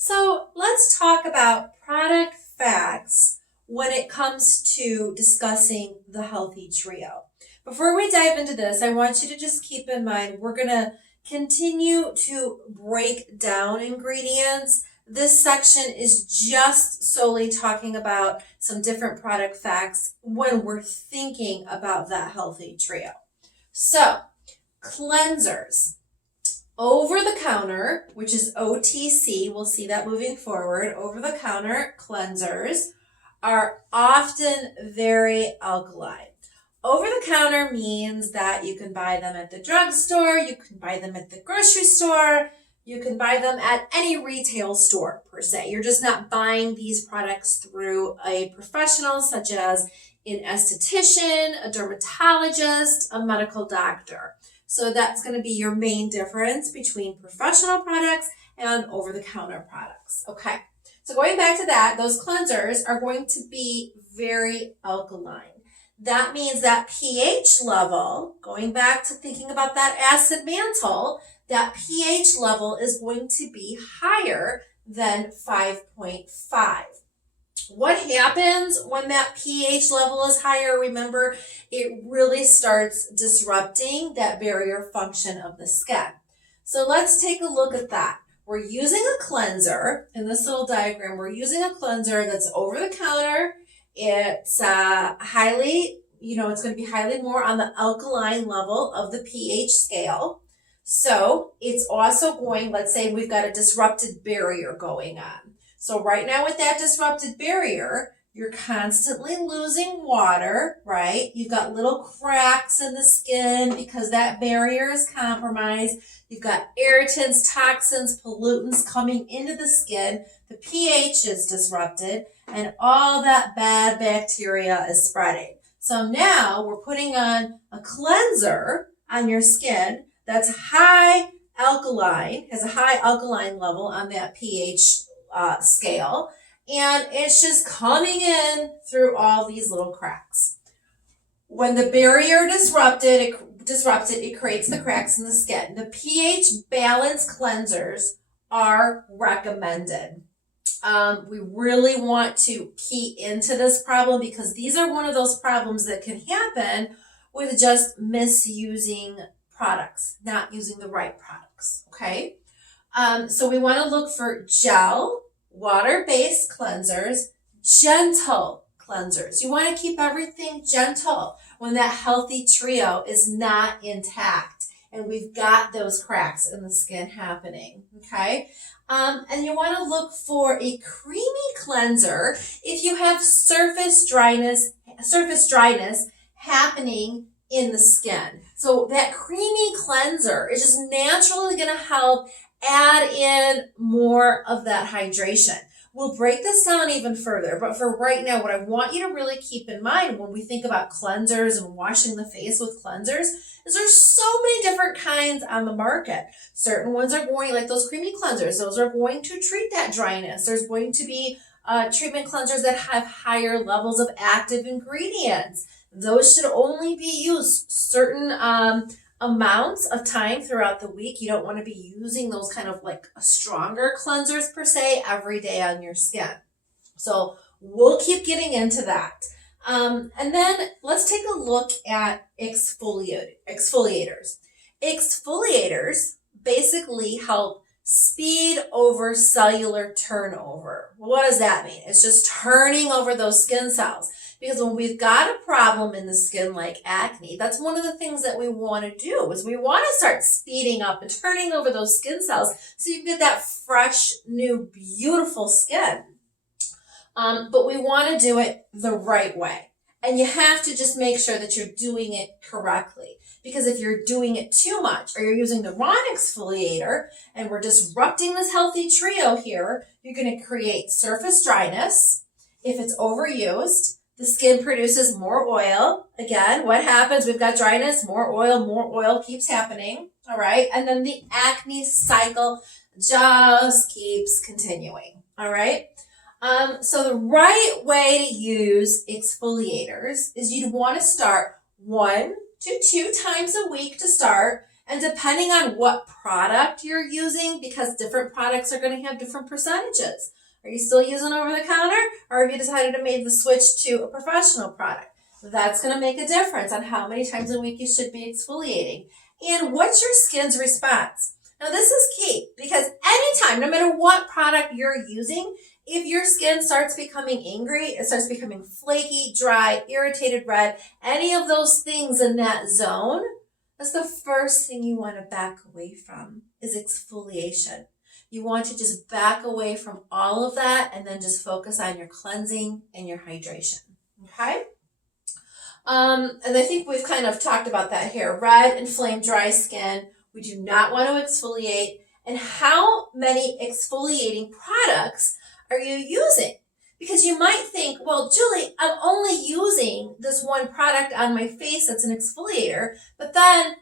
So let's talk about product facts when it comes to discussing the healthy trio. Before we dive into this, I want you to just keep in mind we're going to continue to break down ingredients. This section is just solely talking about some different product facts when we're thinking about that healthy trio. So, cleansers. Over the counter, which is OTC, we'll see that moving forward, over the counter cleansers are often very alkaline. Over the counter means that you can buy them at the drugstore, you can buy them at the grocery store, you can buy them at any retail store per se. You're just not buying these products through a professional such as an esthetician, a dermatologist, a medical doctor. So that's going to be your main difference between professional products and over-the-counter products. Okay, so going back to that, those cleansers are going to be very alkaline. That means that pH level, going back to thinking about that acid mantle, that pH level is going to be higher than 5.5. What happens when that pH level is higher? Remember, it really starts disrupting that barrier function of the skin. So let's take a look at that. We're using a cleanser in this little diagram. We're using a cleanser that's over the counter. It's highly, it's going to be highly more on the alkaline level of the pH scale. So it's also going, let's say we've got a disrupted barrier going on. So right now with that disrupted barrier, you're constantly losing water, right? You've got little cracks in the skin because that barrier is compromised. You've got irritants, toxins, pollutants coming into the skin. The pH is disrupted and all that bad bacteria is spreading. So now we're putting on a cleanser on your skin that's high alkaline, has a high alkaline level on that pH scale, and it's just coming in through all these little cracks. When the barrier disrupted, it creates the cracks in the skin. The pH balanced cleansers are recommended. We really want to key into this problem because these are one of those problems that can happen with just misusing products, not using the right products, okay? So we want to look for gel, water-based cleansers, gentle cleansers. You want to keep everything gentle when that healthy trio is not intact and we've got those cracks in the skin happening, okay? And you want to look for a creamy cleanser if you have surface dryness happening in the skin. So that creamy cleanser is just naturally going to help add in more of that hydration. We'll break this down even further, but for right now, what I want you to really keep in mind when we think about cleansers and washing the face with cleansers is there's so many different kinds on the market. Certain ones are going, like those creamy cleansers, those are going to treat that dryness. There's going to be treatment cleansers that have higher levels of active ingredients. Those should only be used certain amounts of time throughout the week. You don't want to be using those kind of like stronger cleansers per se every day on your skin. So we'll keep getting into that. And then let's take a look at exfoliators. Exfoliators basically help speed over cellular turnover. What does that mean? It's just turning over those skin cells. Because when we've got a problem in the skin like acne, that's one of the things that we want to do is we want to start speeding up and turning over those skin cells so you get that fresh, new, beautiful skin. But we want to do it the right way. And you have to just make sure that you're doing it correctly. Because if you're doing it too much or you're using the wrong exfoliator and we're disrupting this healthy trio here, you're going to create surface dryness. If it's overused, the skin produces more oil. Again, what happens? We've got dryness, more oil keeps happening. All right. And then the acne cycle just keeps continuing. All right. So the right way to use exfoliators is you'd want to start 1 to 2 times a week to start, And depending on what product you're using, because different products are going to have different percentages. Are you still using over the counter, or have you decided to make the switch to a professional product? That's going to make a difference on how many times a week you should be exfoliating. And what's your skin's response? Now this is key, because anytime, no matter what product you're using, if your skin starts becoming angry, it starts becoming flaky, dry, irritated, red, any of those things in that zone, that's the first thing you want to back away from is exfoliation. You want to just back away from all of that and then just focus on your cleansing and your hydration, okay? And I think we've kind of talked about that here. Red, inflamed, dry skin. We do not want to exfoliate. And how many exfoliating products are you using? Because you might think, well, Julie, I'm only using this one product on my face that's an exfoliator. But then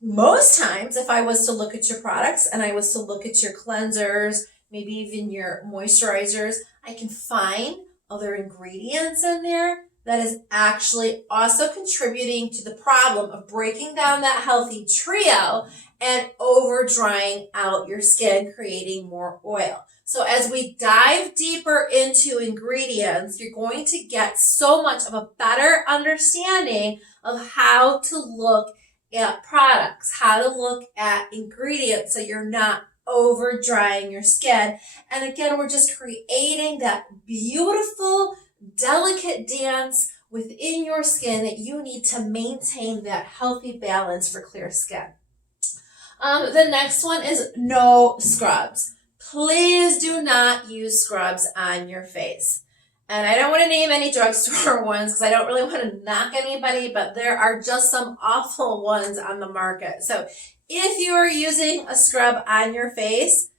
most times, if I was to look at your products and I was to look at your cleansers, maybe even your moisturizers, I can find other ingredients in there that is actually also contributing to the problem of breaking down that healthy trio and over drying out your skin, creating more oil. So as we dive deeper into ingredients, you're going to get so much of a better understanding of how to look at products, how to look at ingredients so you're not over drying your skin. And again, we're just creating that beautiful, delicate dance within your skin that you need to maintain that healthy balance for clear skin. The next one is no scrubs. Please do not use scrubs on your face. And I don't want to name any drugstore ones because I don't really want to knock anybody, but there are just some awful ones on the market. So if you are using a scrub on your face,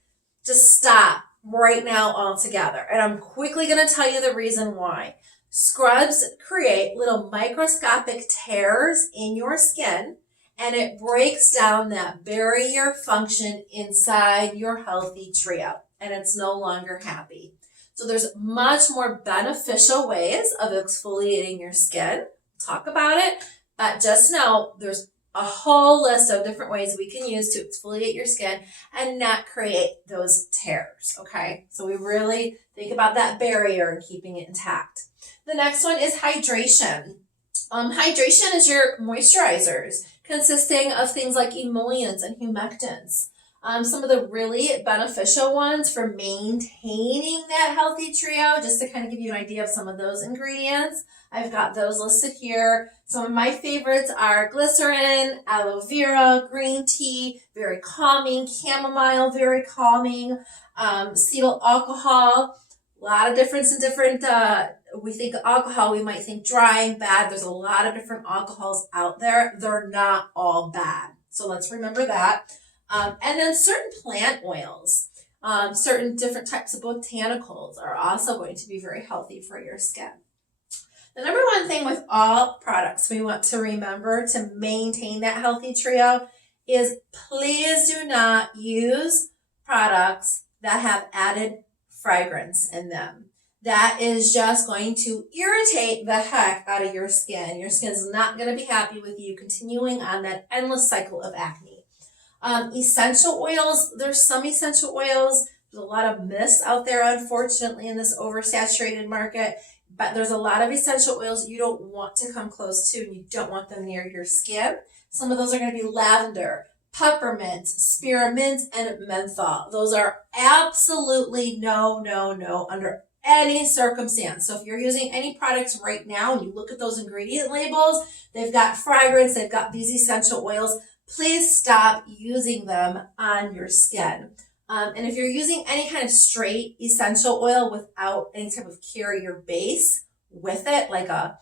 just stop right now altogether. And I'm quickly going to tell you the reason why. Scrubs create little microscopic tears in your skin, and it breaks down that barrier function inside your healthy trio, and it's no longer happy. So there's much more beneficial ways of exfoliating your skin. We'll talk about it, but just know there's a whole list of different ways we can use to exfoliate your skin and not create those tears, okay? So we really think about that barrier and keeping it intact. The next one is hydration. Hydration is your moisturizers, consisting of things like emollients and humectants. Some of the really beneficial ones for maintaining that healthy trio, just to kind of give you an idea of some of those ingredients. I've got those listed here. Some of my favorites are glycerin, aloe vera, green tea, very calming, chamomile, very calming, cetyl alcohol, a lot of difference in different, we think alcohol, we might think dry and bad. There's a lot of different alcohols out there. They're not all bad. So let's remember that. And then certain plant oils, certain different types of botanicals are also going to be very healthy for your skin. The number one thing with all products we want to remember to maintain that healthy trio is please do not use products that have added fragrance in them. That is just going to irritate the heck out of your skin. Your skin's not going to be happy with you continuing on that endless cycle of acne. Essential oils, there's some essential oils. There's a lot of myths out there, unfortunately, in this oversaturated market. But there's a lot of essential oils you don't want to come close to, and you don't want them near your skin. Some of those are going to be lavender, peppermint, spearmint, and menthol. Those are absolutely no under any circumstance. So if you're using any products right now and you look at those ingredient labels, they've got fragrance, they've got these essential oils, please stop using them on your skin. And if you're using any kind of straight essential oil without any type of carrier base with it, like a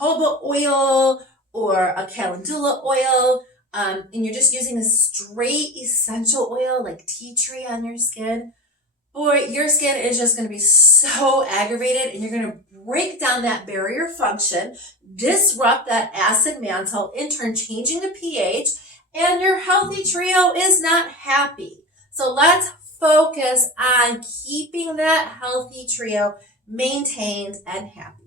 jojoba oil or a calendula oil, and you're just using a straight essential oil like tea tree on your skin, boy, your skin is just going to be so aggravated, and you're going to break down that barrier function, disrupt that acid mantle, in turn changing the pH, and your healthy trio is not happy. So let's focus on keeping that healthy trio maintained and happy.